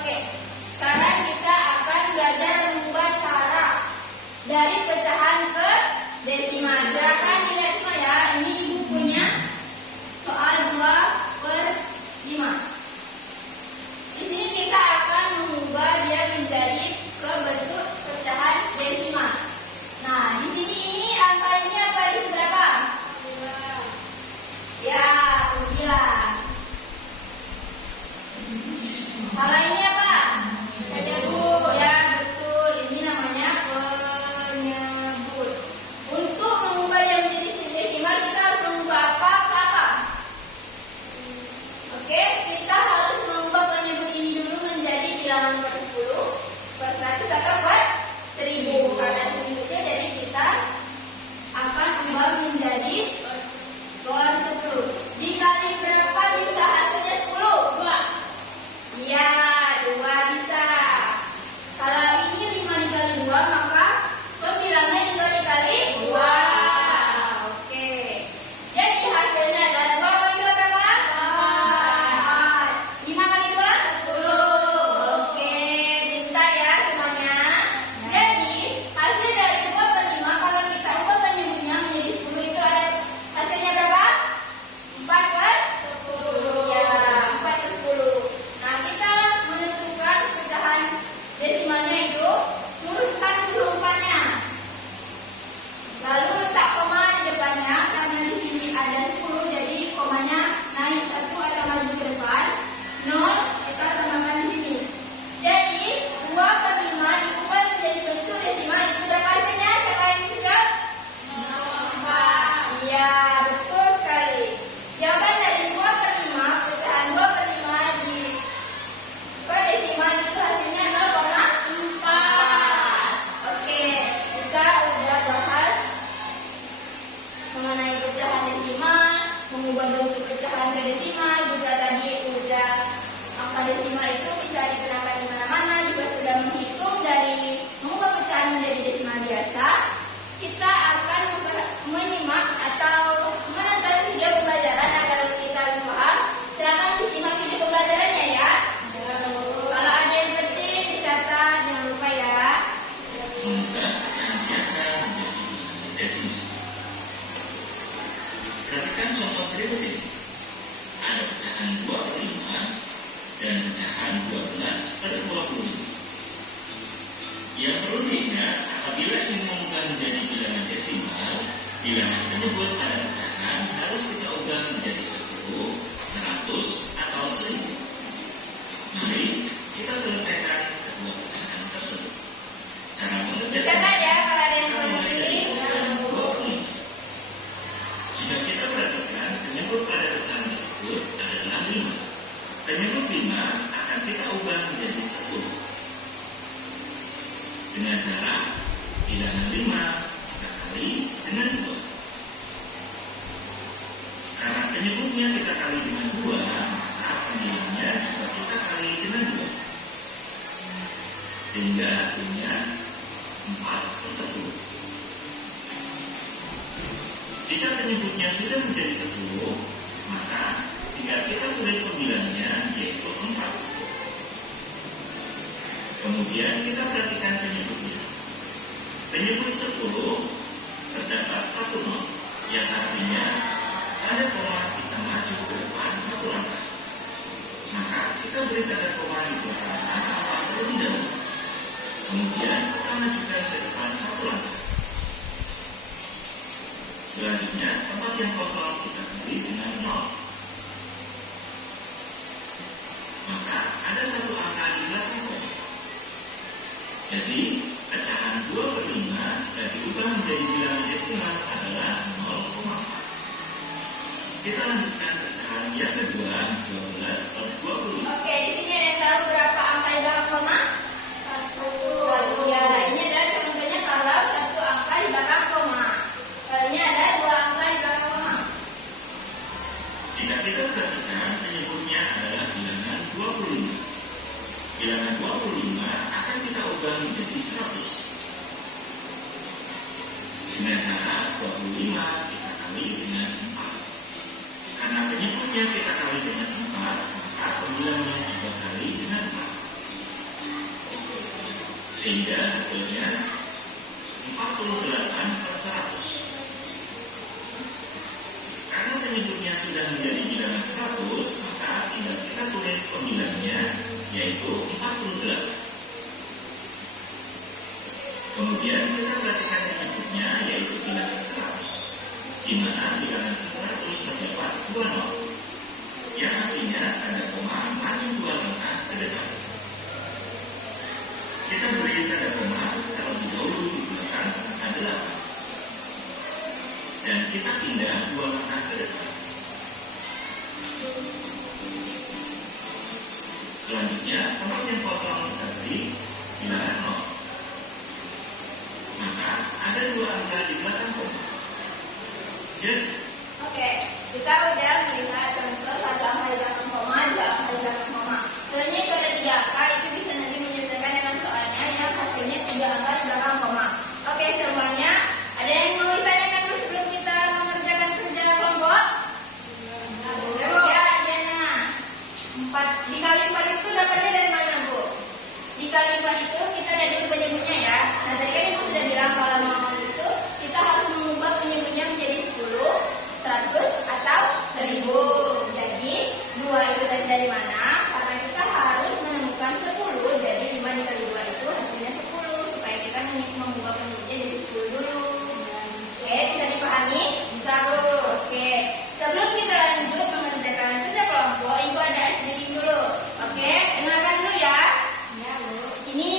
Oke, sekarang kita akan belajar mengubah cara dari pecahan ke desimal. Silakan dilihat semua ya. Ini ibu punya soal 2/5. Di sini kita akan mengubah dia menjadi ke bentuk pecahan desimal. Nah, di sini ini angkanya apa di berapa? 2. Ya, 9. Kalau ini apa? Penyebut. Ya, betul. Ini namanya penyebut. Untuk mengubah dia menjadi desimal, kita harus mengubah apa ke apa? Oke, kita harus mengubah penyebut ini dulu menjadi bilangan per 10, per 100 atau per 1000. Karena ini kecil, jadi kita akan ubah menjadi per 10. Dikali berapa bisa hasilnya 10? 2. Iya, 2 bisa. Kalau ini 5 dikali 2, maka pembilangnya juga dikali 2. Oke. Jadi hasilnya adalah 2 kali 2 berapa? 4. 5 kali 2? 10. Oke, pintar ya semuanya. Jadi hasil dari 2/5 kalau kita ubah penyebutnya menjadi 10 itu ada hasilnya berapa? 4/10. Ya, 4/10. Nah, kita menentukan pecahan desimalnya itu turunkan dulu 4-nya. Lalu letak koma di depannya karena di sini ada 10, jadi komanya naik 1 atau maju ke depan. 0 kita tambahkan di sini. Jadi 2/5 diubah menjadi bentuk desimal itu berapa hasilnya? Siapa yang bisa? 4. Iya, betul sekali. Jawaban dari 2/5, pecahan 2/5 di ke desimal itu hasilnya 0,4. Oke, kita udah bahas mengenai pecahan desimal, mengubah bentuk pecahan ke desimal, juga tadi udah angka desimal itu bisa digunakan di mana-mana, juga sudah menghitung dari mengubah pecahan menjadi desimal biasa. Kita akan menyimak atau menonton video pembelajaran agar kita lebih paham. Silakan disimak video pembelajarannya ya. Kalau ada yang penting dicatat, jangan lupa ya. Mengubah pecahan biasa menjadi bilangan desimal. Perhatikan contoh berikut ini. Ada pecahan 2/5 dan pecahan 12/25. Yang perlu diingat, apabila ingin mengubah menjadi bilangan desimal, bilangan penyebut pada pecahan harus kita ubah menjadi 10, 100, atau 1000. Mari kita selesaikan kedua pecahan tersebut. Cara mengerjakan Dicatat ya kalau ada yang kita mulai dari penting. pecahan 25. Jika kita perhatikan, penyebut pada pecahan tersebut adalah 5. Penyebut 5 akan kita ubah menjadi 10. Dengan cara bilangan 5 kita kali dengan 2. Karena penyebutnya kita kali dengan 2, maka pembilangnya juga kita kali dengan 2. Sehingga hasilnya 4/10. Jika penyebutnya sudah menjadi 10, maka tinggal kita tulis pembilangnya, yaitu 4. Kemudian kita perhatikan penyebutnya. Penyebut 10 terdapat 1 0, yang artinya tanda koma kita maju ke depan 1 langkah. Maka kita beri tanda koma di belakang angka 4 terlebih dahulu. Kemudian kita majukan ke depan 1 langkah. Selanjutnya tempat yang kosong kita beri dengan 0. Maka ada 1 angka di belakang koma. Jadi pecahan 2/5 jika diubah menjadi bilangan desimal adalah 0,4. Kita lanjutkan pecahan yang kedua, 12/25. Oke, di sini ada yang tahu berapa angka di belakang koma? 1. Ya, ini adalah contohnya kalau 1 angka di belakang koma. Ini ada 2 angka di belakang koma. Jika kita perhatikan, penyebutnya adalah bilangan 25. Bilangan 25 akan kita ubah menjadi 100. Dengan cara 25 kita kali dengan 4. Karena penyebutnya kita kali dengan 4, maka pembilangnya juga kali dengan 4. sehingga hasilnya 48/100. Karena penyebutnya sudah menjadi bilangan 100, maka tinggal kita tulis pembilangnya, yaitu 48. Kemudian kita perhatikan penyebutnya, yaitu bilangan 100, di mana bilangan 100 terdapat 2 nol, yang artinya tanda koma maju 2 langkah ke depan. Kita beri tanda koma terlebih dahulu di belakang angka 8. Dan kita pindah 2 langkah ke depan. Selanjutnya, tempat yang kosong kita beri bilangan 0. Maka ada 2 angka di belakang koma. Jadi, Oke, kita udah melihat contoh 1 angka di belakang koma, 2 angka di belakang koma. Soalnya itu ada 3 angka, itu bisa nanti menyesuaikan dengan soalnya yang hasilnya 3 angka di belakang koma. Oke, semuanya, ada yang mau ditanyakan dulu sebelum kita mengerjakan kerja kelompok? Ya, Diana. 4 dikali 4 itu dapatnya dari mana, Bu? Dikali 4 itu kita ada dulu penyebutnya ya. Nah, tadi kan Ibu sudah bilang kalau mau itu kita harus mengubah penyebutnya menjadi 10, 100 atau 1000. Jadi 2 itu dari mana? Karena kita harus menemukan 10. Jadi 5 dikali 2 itu hasilnya 10, supaya kita mengubah penyebutnya jadi 10 dulu. Oke, bisa dipahami? Bisa, Bu. Oke, sebelum kita lanjut mengerjakan kerja kelompok, Ibu ada ice breaking dulu. Oke, dengarkan dulu ya. Ya, Bu. Ini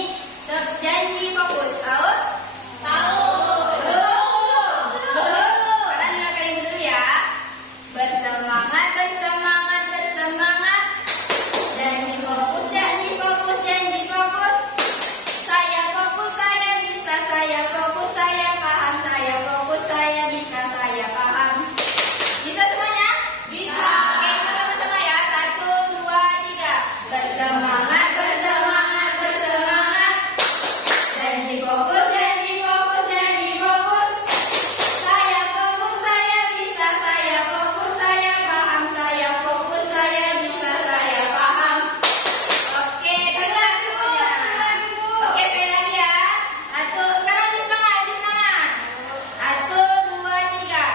janji fokus. Tahu? Tahu. Sekarang dengarkan Ibu dulu ya. Bersemangat, bersemangat, bersemangat. Janji fokus, janji fokus, janji fokus. Saya fokus, saya bisa, saya fokus, saya paham, saya fokus, saya bisa, saya paham. Bisa semuanya? Bisa. Oke, kita sama-sama ya. 1, 2, 3. Bersemangat, bersemangat, bersemangat. Janji fokus, janji fokus, janji fokus. Saya fokus, saya bisa, saya fokus, saya paham, saya fokus, saya bisa, saya paham. Oke, kelar semuanya. Oke, sekali lagi ya. Sekarang lebih semangat, lebih semangat. 1, 2, 3.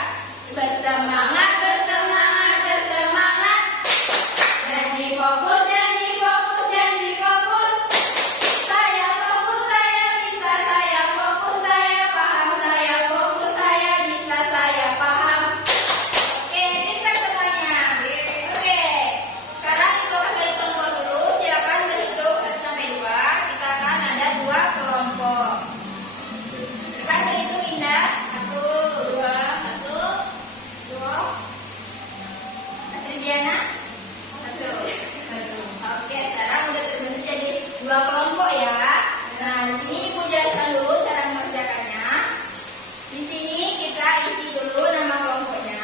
Bersemangat, bersemangat, bersemangat. Janji fokus, janji fokus, janji fokus. Saya fokus, saya bisa, saya fokus, saya paham, saya fokus, saya bisa, saya paham. Oke, pintar semuanya. Oke, sekarang Ibu akan bagi kelompok dulu. Silakan berhitung 1 sampai 2. Kita akan ada 2 kelompok. Silakan berhitung, Indah. 1, 2, 1, 2. Asri Diana? 1. Oke, sekarang udah terbentuk jadi 2 kelompok ya. Nah, di sini Ibu jelaskan dulu cara mengerjakannya. Di sini kita isi dulu nama kelompoknya.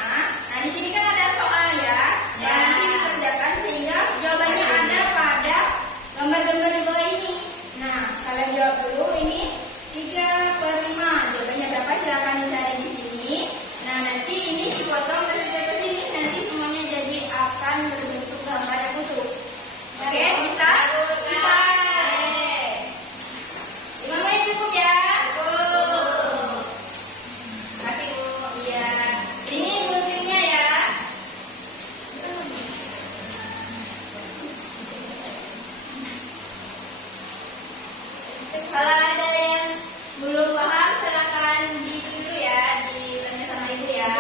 Nah, di sini kan ada soal ya. Yang nanti dikerjakan sehingga jawabannya ada pada gambar-gambar di bawah ini. Nah, kalian jawab dulu ini 3/5. Jawabannya berapa? Silakan dicari di sini. Nah, nanti ini dipotong ke sini. Nanti semuanya jadi akan berbentuk gambar yang utuh. Oke, bisa? Bisa. 5 menit cukup ya? Cukup. Kasih Bu. Iya. Ini guntingnya ya. Kalau ada yang belum paham, silakan dulu ya, ditanya sama Ibu ya.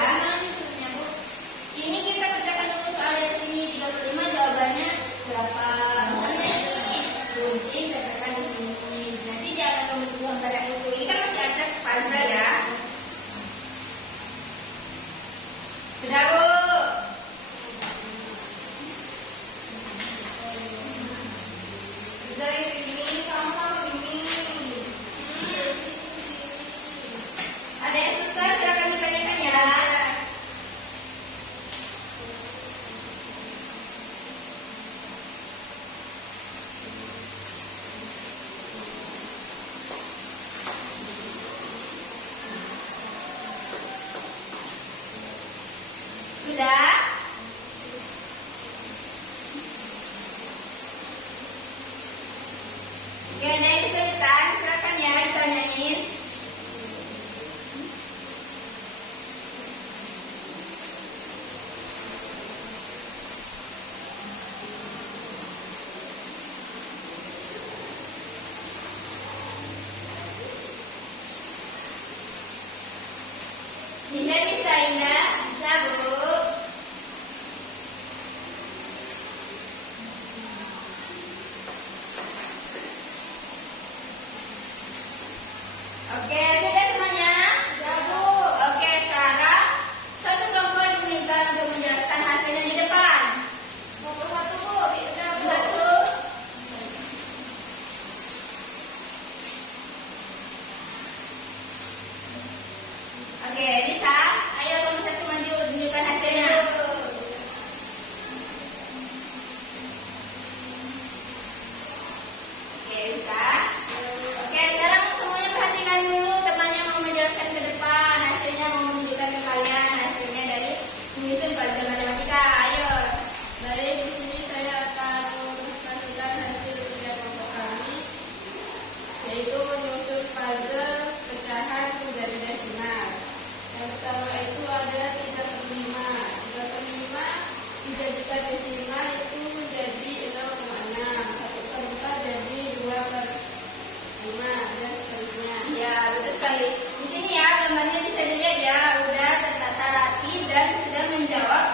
Ini kita kerjakan dulu soal dari sini 35, jawabannya berapa? Misalnya ini gunting, kerjakan di sini. Nanti dia akan membentuk gambar yang utuh. Ini kan masih acak puzzle ya. Sudah, Bu. Sudah, ini sama-sama ini. Ada yang susah, silakan ditanyakan ya. Sudah? Oke, ada yang kesulitan, silakan Indah? Bisa, Bu. Oke, sudah semuanya? Sudah, Bu. Oke, sekarang satu kelompok diminta untuk menjelaskan hasilnya di depan. Kelompok satu, Bu. Satu. Oke, bisa? Ayo kelompok satu maju tunjukkan hasilnya. Oke, bisa. Oke, sekarang semuanya perhatikan dulu. Temannya mau menjelaskan ke depan. Hasilnya mau menunjukkan ke kalian. Hasilnya dari menyusun pelajaran matematika. Ayo. Baik, di sini saya akan mengilustrasikan hasil kerja kelompok kami, yaitu menyusun puzzle pecahan menjadi desimal. Yang pertama itu ada 3/5. 3/5 dijadikan desimal itu menjadi 0,6. 1/4 jadi 2/5 dan seterusnya. Ya, betul sekali. Di sini ya, gambarnya bisa dilihat ya, udah tertata rapi dan sudah menjawab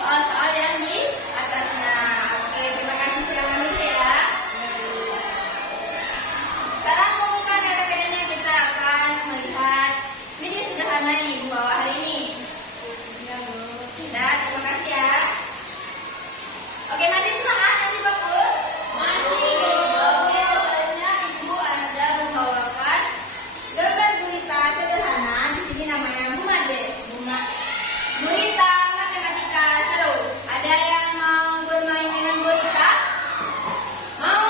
soal-soal yang di atasnya. Oke, terima kasih sudah menonton ya. Sekarang bukan ada kita akan melihat video sederhana yang Ibu bawa hari ini. Ya, Bu. Sudah, terima kasih ya. Oke, masih semangat, masih bagus? Masih. Oke, soalnya Ibu ada membawakan gambar gurita sederhana. Di sini namanya Bumades. Gurita matematika seru. Ada yang mau bermain dengan gurita? Mau?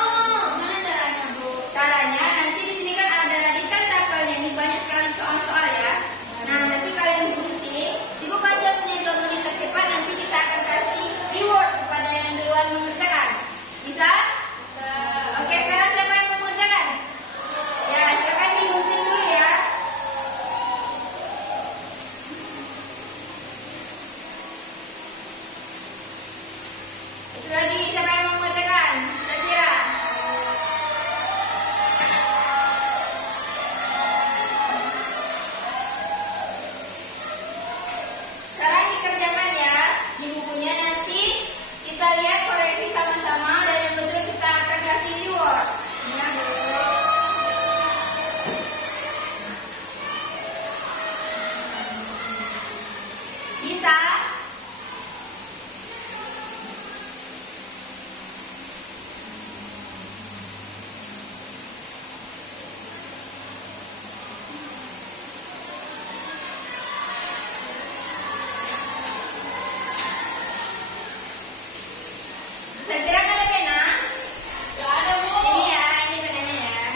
Gimana caranya, Bu? Caranya nanti di sini kan ada di tentakelnya ini banyak sekali soal-soal ya. Nah, nanti kalian gunting. Ibu kasih waktunya 2 menit tercepat. Nanti kita akan kasih reward kepada yang duluan mengerjakan. Bisa? Bisa. Oke, sekarang siapa yang mau mengerjakan? Ya, silakan digunting dulu ya. Itu lagi, siapa yang mau mengerjakan? Kira-kira. Sekarang dikerjakan ya. Di bukunya nanti kita lihat koreksi sama-sama dan yang betul kita akan kasih reward. Ya, Bu. Bisa? Saya kira ada pena. Gak ada, Bu. Ini ya, ini penanya ya.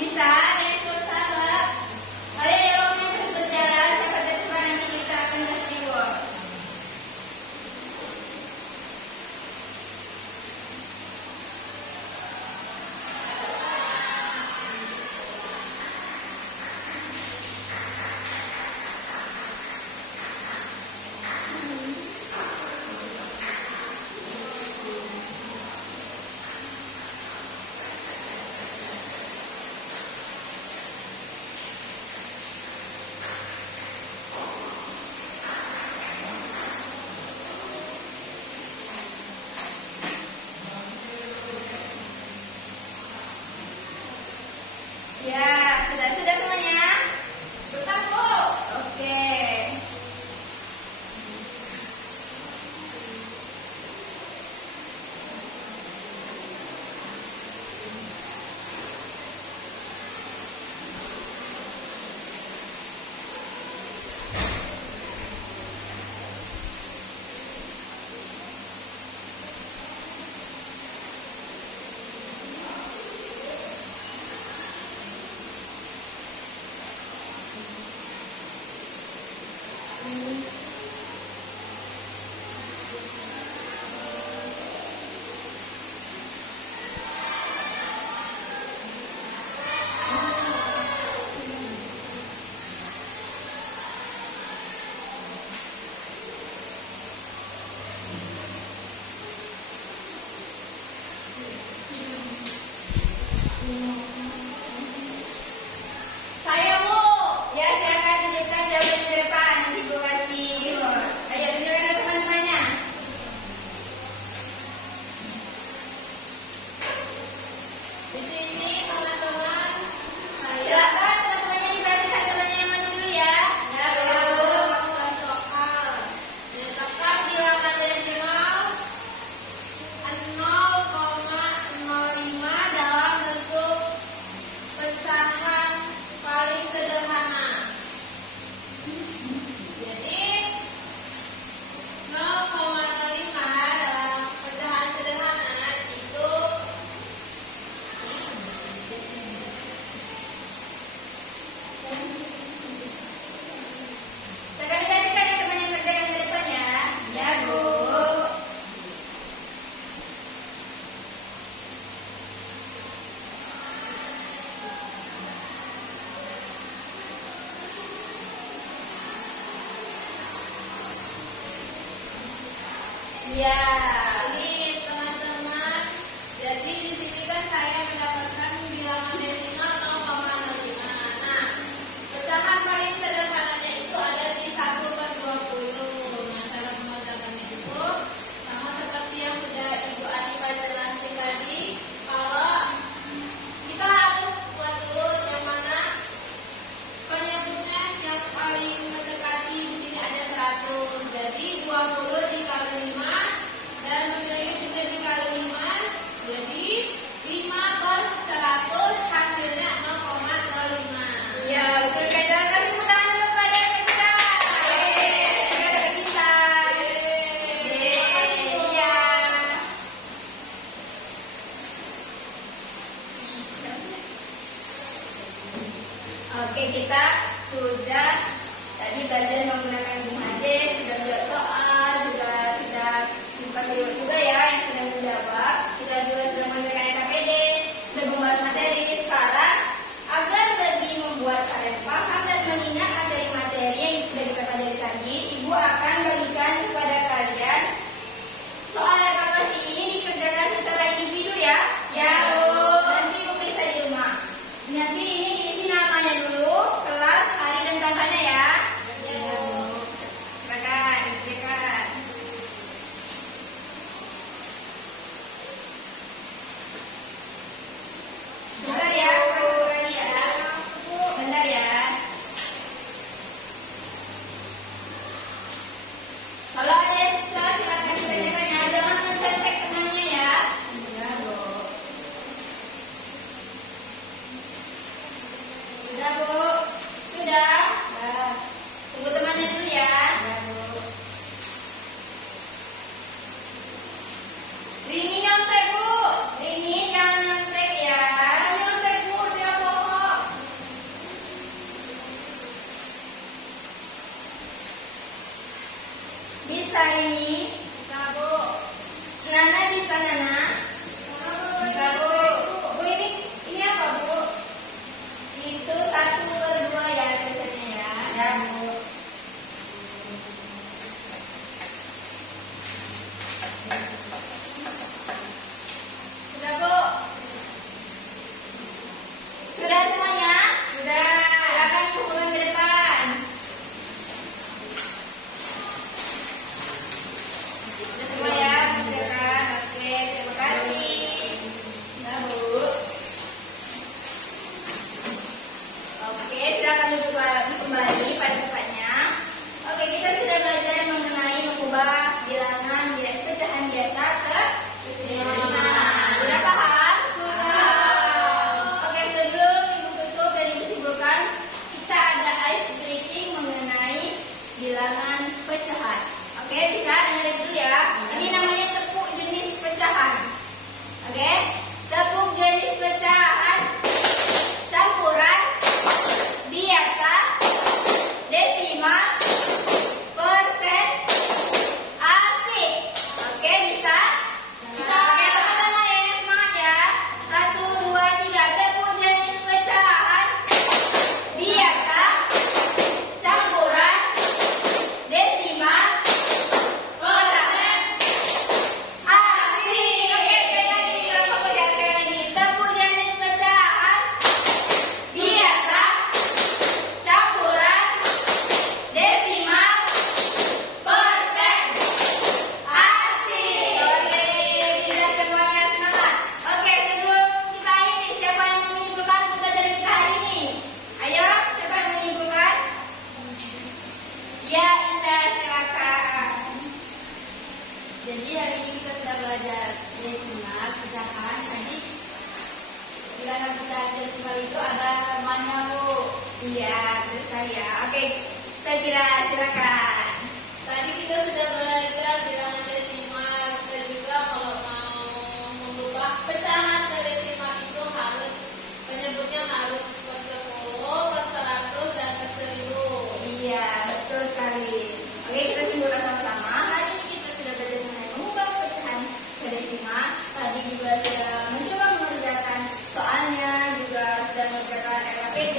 Bisa, yang susah, Mbak. Kalian jawabnya terus berjalan sampai tercepat nanti kita akan kasih reward. Ya, sudah semuanya? Bentar, Bu. Oke. Iya. Ini teman-teman, jadi di sini kan saya mendapatkan bilangan desimal 0,05. Nah, pecahan paling sederhananya itu ada di 1/20. Nah, cara mengerjakannya itu sama seperti yang sudah Ibu Anifa jelasin tadi. Kalau kita harus buat dulu yang mana penyebutnya yang paling mendekati, di sini ada 100. Jadi 20 dikali 5 dan nilainya juga dikali 5. Jadi 5/100 hasilnya 0,05. Iya, betul kan? Kasih tepuk tangan dulu pada kita. Ada kita. Iya. Oke, kita sudah tadi belajar menggunakan Bung Hade, sudah jawab soal, juga sudah buka serius juga ya yang sudah menjawab. Kita juga sudah mengerjakan KPD, sudah membahas materi. Sekarang agar lebih membuat kalian paham dan mengingat materi materi yang sudah kita pelajari tadi, Ibu akan bagikan kepada kalian soal evaluasi ini dikerjakan secara individu ya. Ya, Bu. Nanti Ibu periksa di rumah. Nanti ini diisi namanya dulu, kelas, hari dan tanggalnya ya. Ya, Bu. Silakan, silakan. Bentar ya, Bu. Lagi ya. Bentar ya. Kalau ada yang susah, silakan ditanyakan ya. Jangan mencetek temannya ya. Iya, Bu. Sudah, Bu. Sudah? Sudah. Tunggu temannya dulu ya. Ya, Bu. Rini nyontek, Bu. Rini jangan nyontek ya. Nyontek, Bu. Dia bohong. Bisa ini? Bisa, Bu. Nana bisa, Nana? Bisa, Bu. Bu, ini apa, Bu? Itu 1/2 ya tulisannya ya. Ya, Bu. Sudah, Bu. Sudah semuanya? Sudah. Silakan dikumpulkan ke depan. Sudah semua ya, mengerjakan. Oke, terima kasih. Ya, Bu. Oke, silakan duduk lagi kembali pada tempatnya. Oke, kita sudah belajar mengenai mengubah bilangan pecahan biasa ke desimal. Sudah paham? Oke, sebelum Ibu tutup dan Ibu simpulkan, kita ada ice breaking mengenai bilangan pecahan. Oke, bisa dengerin dulu ya. Ini namanya tepuk jenis pecahan. Oke, tepuk jenis pecahan campuran biasa, desimal, persen, asik. Oke, bisa? Bisa. Oke, sama-sama ya, semangat ya. 1, 2, 3. Tepuk jenis pecahan biasa, campuran, desimal, persen, asik. Oke, sekali lagi. Kelompok kerja sekali lagi. Tepuk jenis pecahan biasa, campuran, desimal, persen, asik. Oke, tidak semuanya semangat. Oke, sebelum kita ini, siapa yang mau menyimpulkan pembelajaran kita hari ini? Ayo, siapa yang mau menyimpulkan? Ya, Indah, silakan. Jadi hari ini kita sudah belajar desimal, pecahan. Tadi bilangan pecahan desimal itu ada namanya, Bu. Iya, betul sekali ya. Oke, saya kira silakan. Tadi kita sudah belajar bilangan desimal dan juga kalau mau mengubah pecahan ke desimal itu harus penyebutnya harus per 10, per 100 dan per 1000. Iya, betul sekali. Oke, kita simpulkan sama-sama. Hari ini kita sudah belajar mengenai mengubah pecahan ke desimal. Tadi juga sudah mencoba mengerjakan soalnya, juga sudah mengerjakan RKPD,